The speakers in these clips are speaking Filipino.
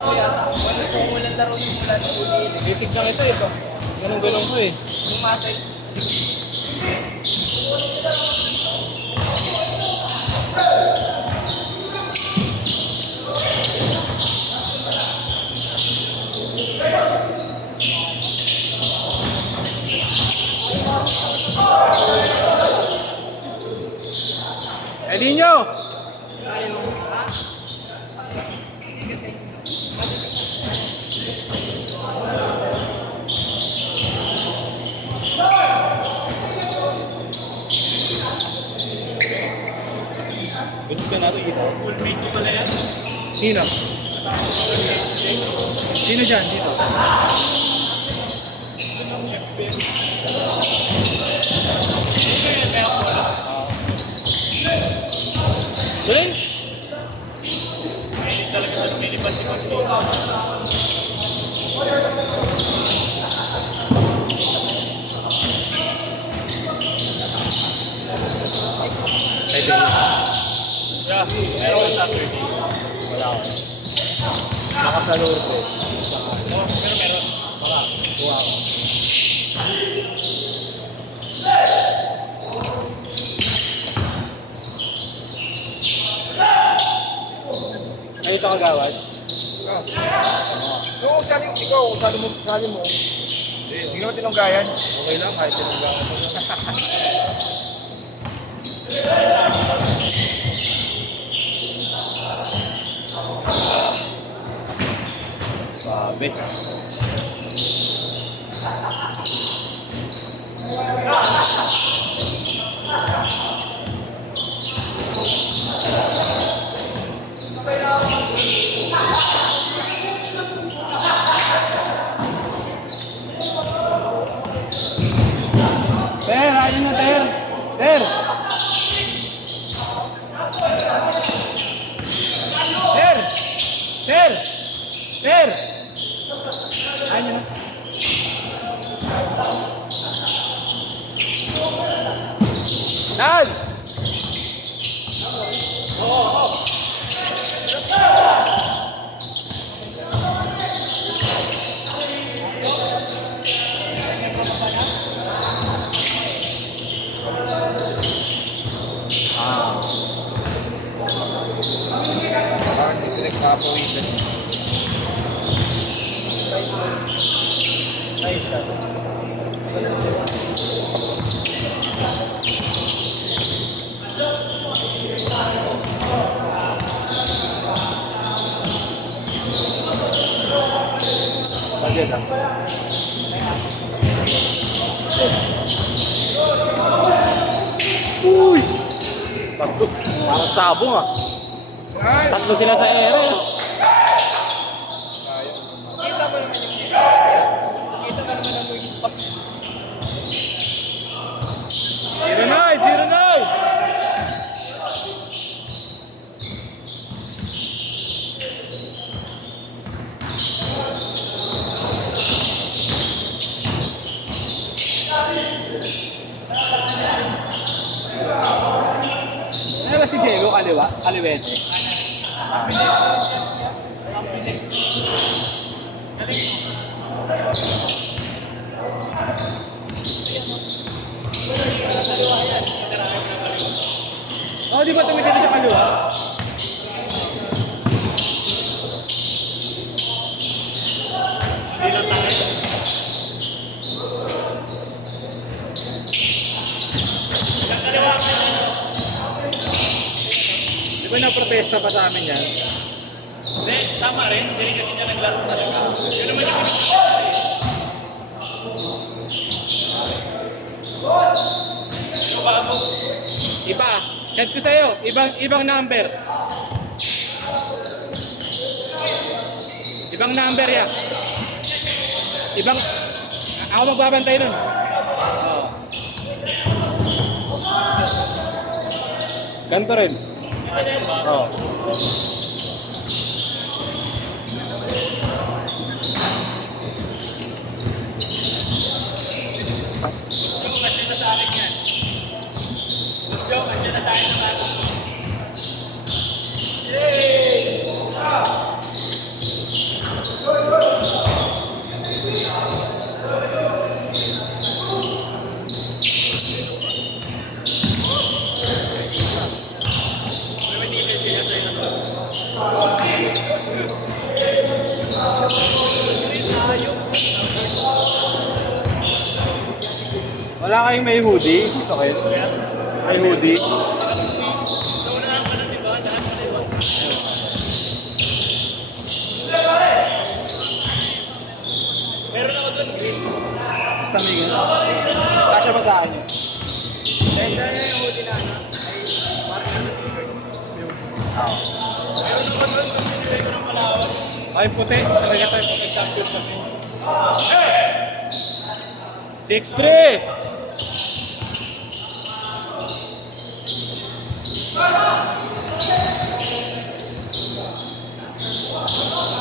Kung walang laro ng ulan, Itik lang ito eh. Ganun-ganun ko eh. yung muscle. Edinho! Gusto ka natin dito. Fullmate ko pala yan. Sino? Sino dyan? Dito? Sulin? Mainit talaga sa lumilipad si Coach Lito. Ay, Benny. Yeah, meron ko Saturday. Wala ako. Nakasalur ko. Oh, pero meron. Wala. Kuha ko. Ay, ito kagawad? Yung sali mo. Hindi naman tinunggayan. Okay lang, kahit tinanggawan mo. Sabi. Ter, ayun na, Ter. Ter. Ter. Ter. Ter. Ayun na. Dad. Parang hindi pinagpapawisan. Nice ka. Bagay lang. Uy! Tatlo. Parang sabong ah. Tatlo sila sa ere. Kita mo naman yung kita ka naman ang mga impact. Jirenay! Jirenay! Ano ba si Diego? Kaliwa? Kaliwete? Oh, di ba tumigil sa kaliwa? Hindi lang tayo. Di ba na-protesta pa sa amin yan? Hindi, tama rin. Hindi rin kasi niya naglaro talaga. Yun naman yung Sino ba ako? Iba. Send ko sa'yo. Ibang number. Ibang number yan. Ibang... Ako magbabantay nun. Oo. Ganto rin. Oo. Yung kasi na sa akin yan. Gusto, kasi na tayo naman. Yay! Wala kayong may hoodie? Ito kayo. May hoodie? Naunahan ko na, di ba? Lahat na iba. Meron ako doon, green. Basta may gano'n. Kasya ba sa akin yun? Kaya yung hoodie na ano, ay parang ano, meron ako doon, kasi nilay ko ng malawak. Ay, puti. Talaga tayo puti champions natin. 6-3!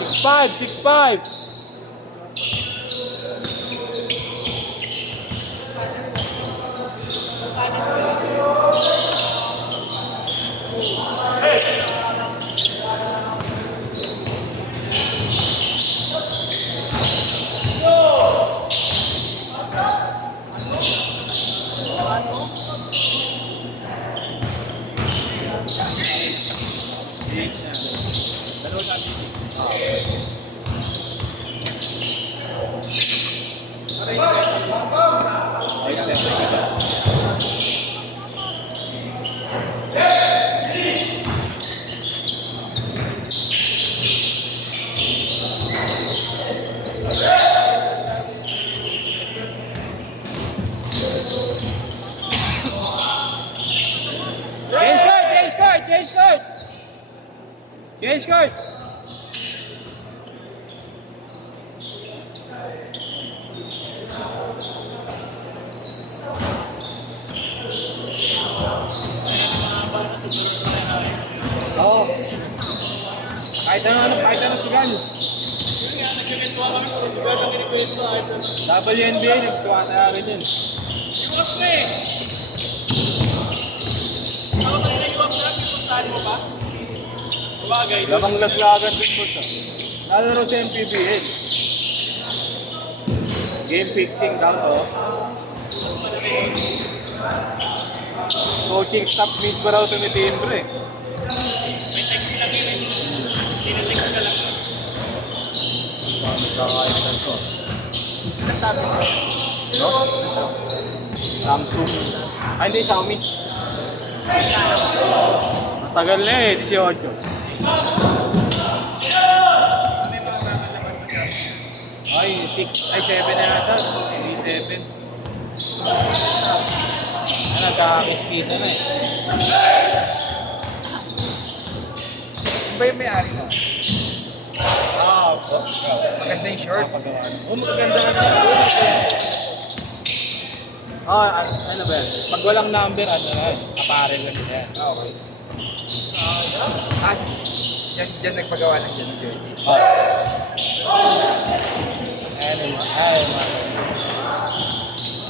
Six-five, 6-5. Change card! Change card! Change card! Change card! Oo. Kahit ano sigan. Yun nga, nagsimentuwa kami kung sugal lang kinikwento ay ito. WNBA, nagkuha na rin yun. Iwas na eh! Ako tayo na iwas na, pipuntahan mo ba? Bagay, Labang laslagan din po siya. Nalaro sa MPBL. Game fixing daw to. Coaching staff mismo raw tumitimbre. may text lang yun eh. Tinatext ka lang. Nagkakaisan to. Isang sabi ko. No? Samsung. Ay, hindi, Xiaomi. Matagal na eh, 18. Ay, 6, ay 7 na yata. Hindi 7. Nagkakakispisa na eh. Ba yung may-ari na? Maganda yung short. Oh, magaganda ka na. Ano ba yan? Pag walang number, ano na yan? Apparel lang nila yan. Okay. Diyan nagpagawa ng dyan ng jersey.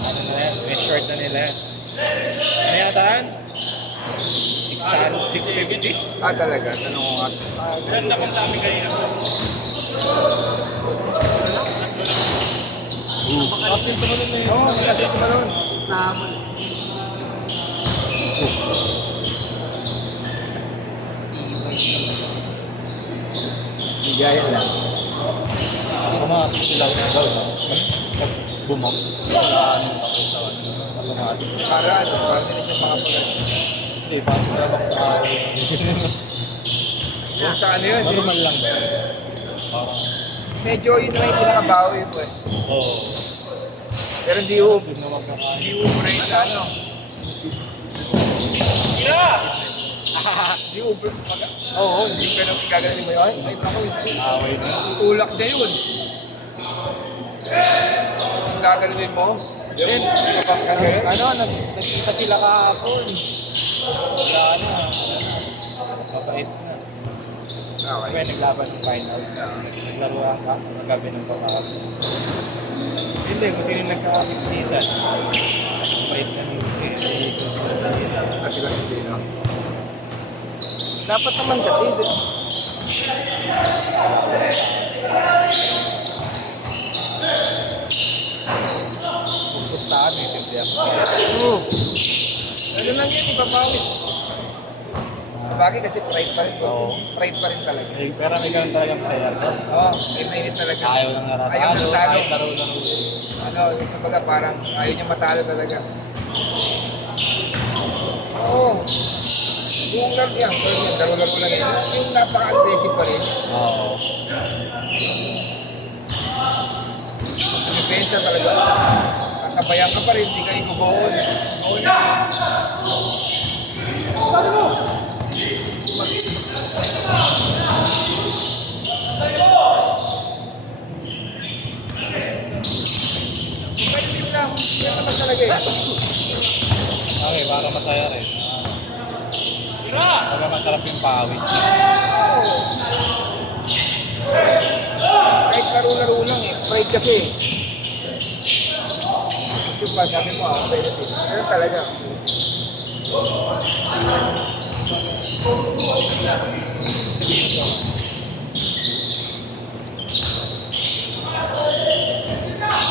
Ano na yan? May short na nila yan. Ano yata yan? 650? Talaga? Tanong ko nga. Meron naman sa amin kanina. Austin, tumalun na yun. Oo, maganda yung malon. Naman. Bigayan lang. Automatic sila daw. Bumag. Para ano, para hindi siya makapagal. Hindi, parang trabaho sa akin. Yung sa ano yun, Normal lang ba? medyo yun na yung pinakabawi po eh. Oo. Pero hindi ho, Hindi na magkakain. hindi ho break sa ano. Hindi ho break. Oo, hindi ka nang gagaling mo yun. Ay, naku, Away na. tulak na yun. Kung gagaling mo, yun, kapag gagaling. Nagkita sila kahapon. Wala na. Mabait na. Okay. Kaya naglaban ng final. Naglaro ang kagabi ng Bacaus. Hindi, kung sino nagkakakiskisan. Mabait na yung Kasi lang hindi na. Dapat naman kasi. Pupuntahan eh, Timbia. Oo. Ano lang yan, ibabawis. Bagay kasi pride pa rin. Oo. Pride pa rin talaga. Eh, pero may ganun talagang player. Oo, may mainit talaga. Ayaw lang naratalo. Ayaw nang talo. Kahit laro-laro. Ano, yung sabaga parang ayaw niya matalo talaga. Oo. Yung lang yan, laro-laro lang yan. Yung napaka-aggressive pa rin. Oo. Yung depensa talaga. Kakabayan ka pa rin, hindi ka ikubuhon. Oo na. Pwede din lang. Yan naman talaga eh. Okay, para masaya rin. Baga masarap yung pawis. Kahit laro-laro lang eh. Pride kasi. Yung ba, sabi mo ako, benefit. Pero talaga.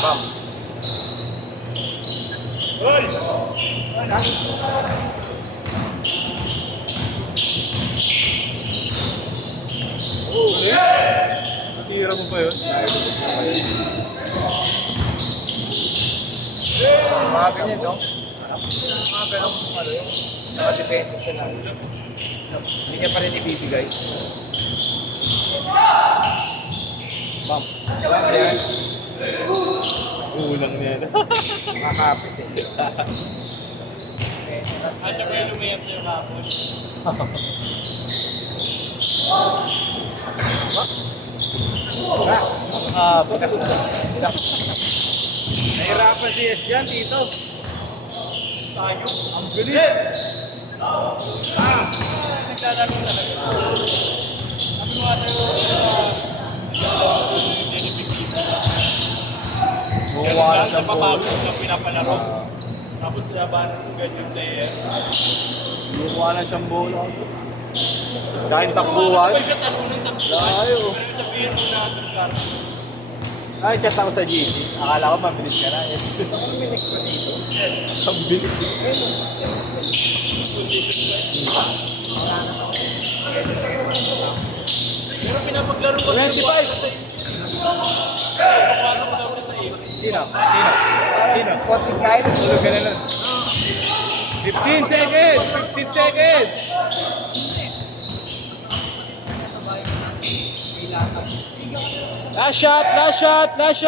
Bam. Tira mo pa yun? Mga ganyan, no? Mga ganyan, ano yun? Naka-defensive siya na. Hindi niya pa rin ibibigay. Bam. Ayan. Ulang niya. Makakapit eh. At siya may lumayap sa'yo kapon. Ah, Nahirapan si S dyan, Tito. Tayo. Ang bilis. Naglalaro talaga. Sabi mo ata Bumawa sa ng pabago bola. na pinapalaro. Tapos labanan mo ganyan sa ES. Bumawa na siyang bola. Kain takbuhan. Sabay siya talunan takbuhan. Layo. Pero sabihin mo na discard. Ay, chat ako sa GC. Akala ko mabilis ka na. ano may next pa dito? Ang bilis. Pero pinapaglaro ko 25. Paano ko daw sa iyo? Sino? Sino? Sino? Konting kahit tulog ka na nun. 15 seconds! 15 seconds! Last shot! Last shot! Last shot!